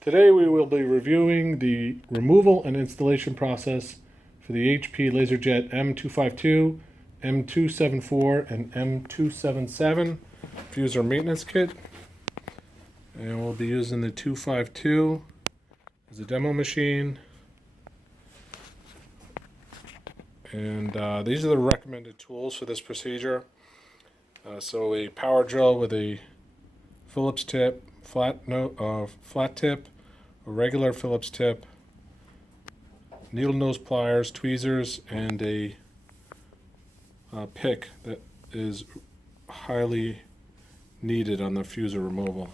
Today we will be reviewing the removal and installation process for the HP LaserJet M252, M274, and M277 Fuser maintenance kit. And we'll be using the 252 as a demo machine. And these are the recommended tools for this procedure. So a power drill with a Phillips tip, flat tip, a regular Phillips tip, needle nose pliers, tweezers, and a pick that is highly needed on the fuser removal.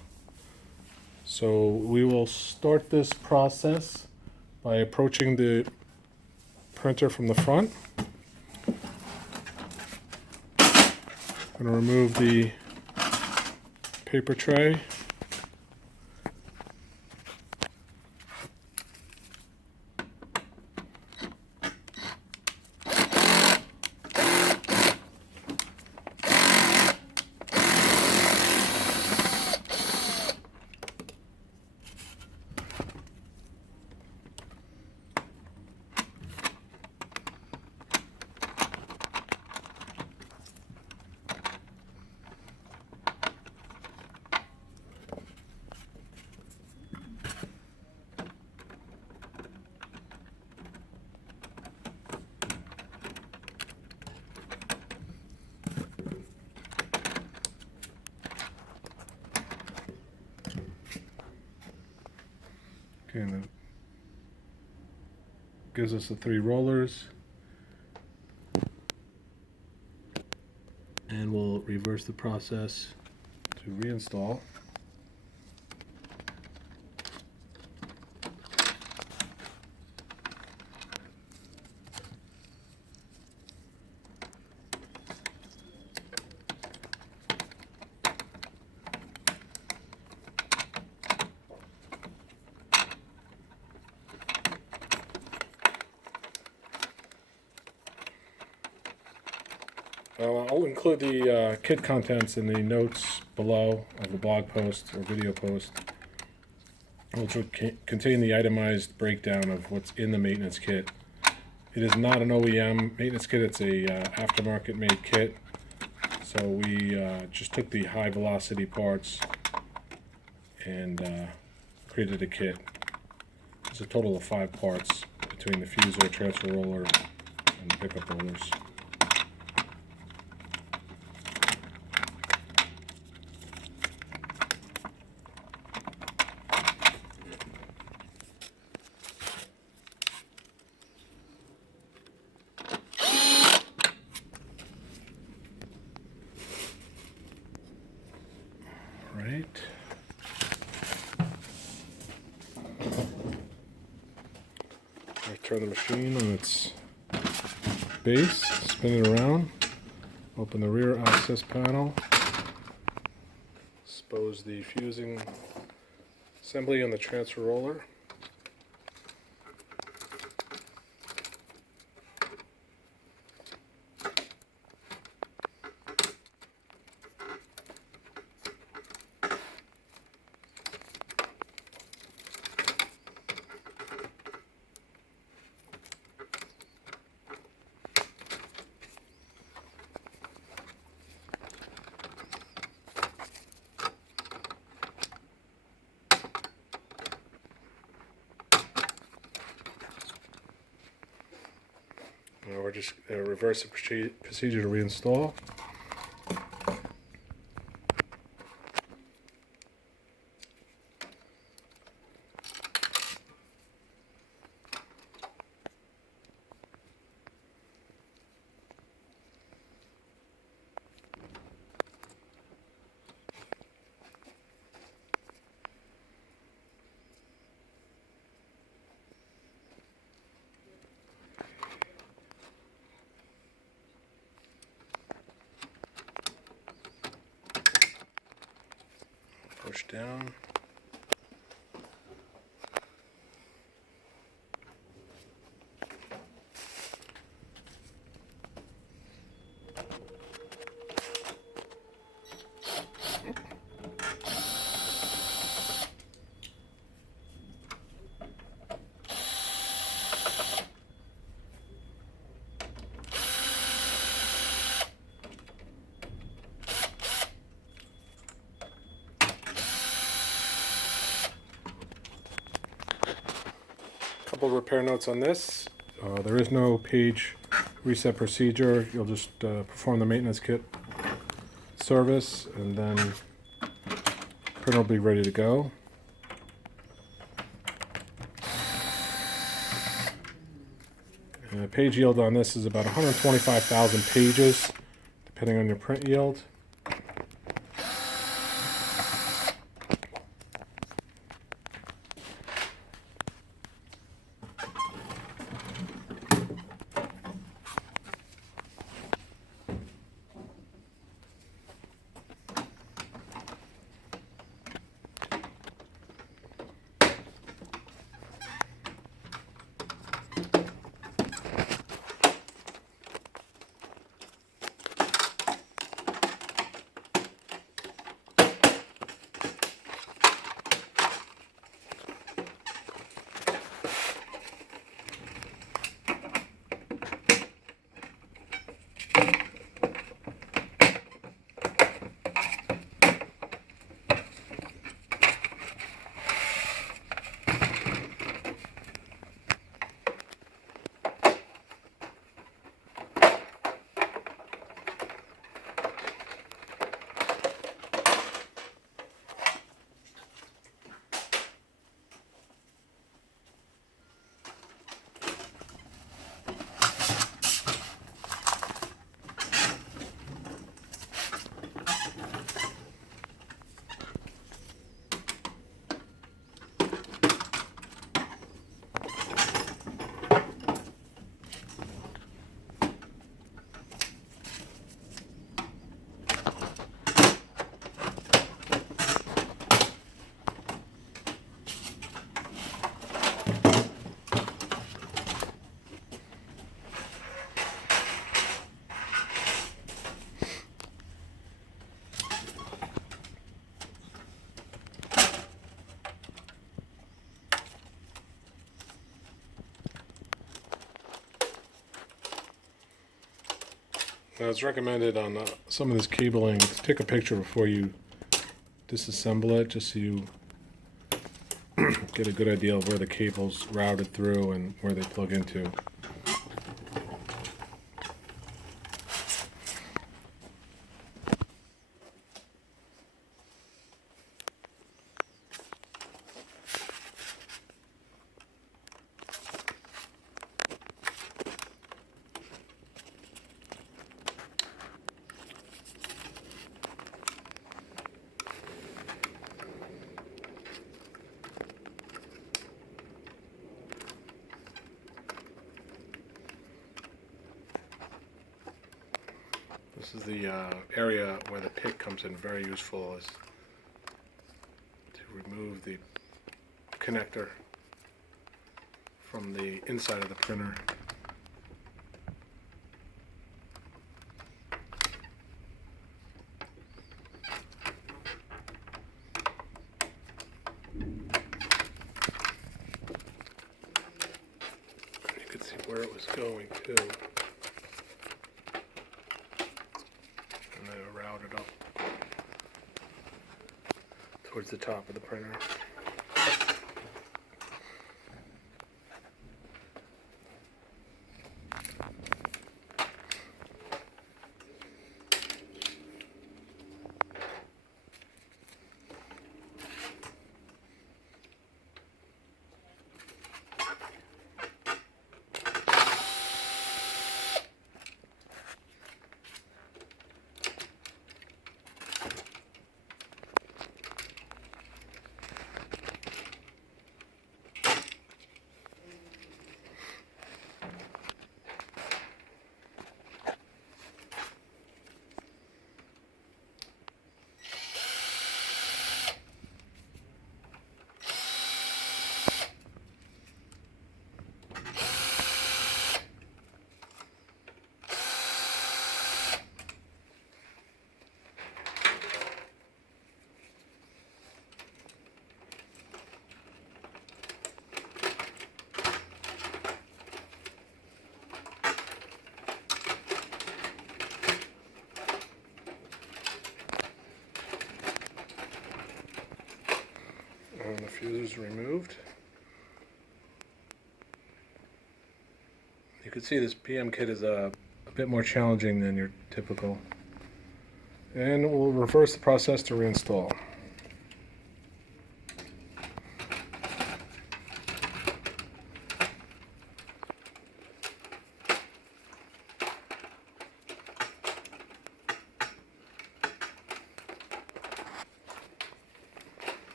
So we will start this process by approaching the printer from the front. I'm going to remove the paper tray. And it gives us the 3 rollers, and we'll reverse the process to reinstall. I'll include the kit contents in the notes below of the blog post or video post, which will contain the itemized breakdown of what's in the maintenance kit. It is not an OEM maintenance kit, it's a aftermarket made kit. So we just took the high velocity parts and created a kit. It's a total of 5 parts between the fuser, transfer roller, and the pickup rollers. Right. I turn the machine on its base, spin it around, open the rear access panel, expose the fusing assembly on the transfer roller. We're just going to reverse the procedure to reinstall. Push down. Couple repair notes on this. There is no page reset procedure. You'll just perform the maintenance kit service, and then printer will be ready to go. And the page yield on this is about 125,000 pages, depending on your print yield. Now, it's recommended on some of this cabling to take a picture before you disassemble it, just so you get a good idea of where the cable's routed through and where they plug into. This is the area where the pick comes in very useful, is to remove the connector from the inside of the printer. You can see where it was going too. Routed up towards the top of the printer. And the fuse is removed. can see this PM kit is a bit more challenging than your typical. And we'll reverse the process to reinstall.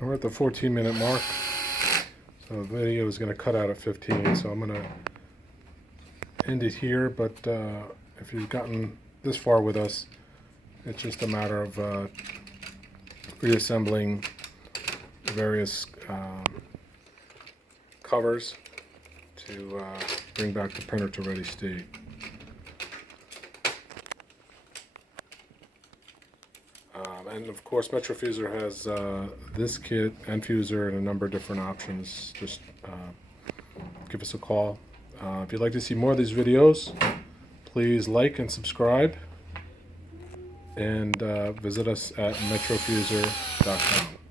We're at the 14-minute mark, so the video is going to cut out at 15, so I'm going to end it here. But if you've gotten this far with us, it's just a matter of reassembling the various covers to bring back the printer to ready state. And of course, Metrofuser has this kit and Fuser and a number of different options. Just give us a call. If you'd like to see more of these videos, please like and subscribe, and visit us at metrofuser.com.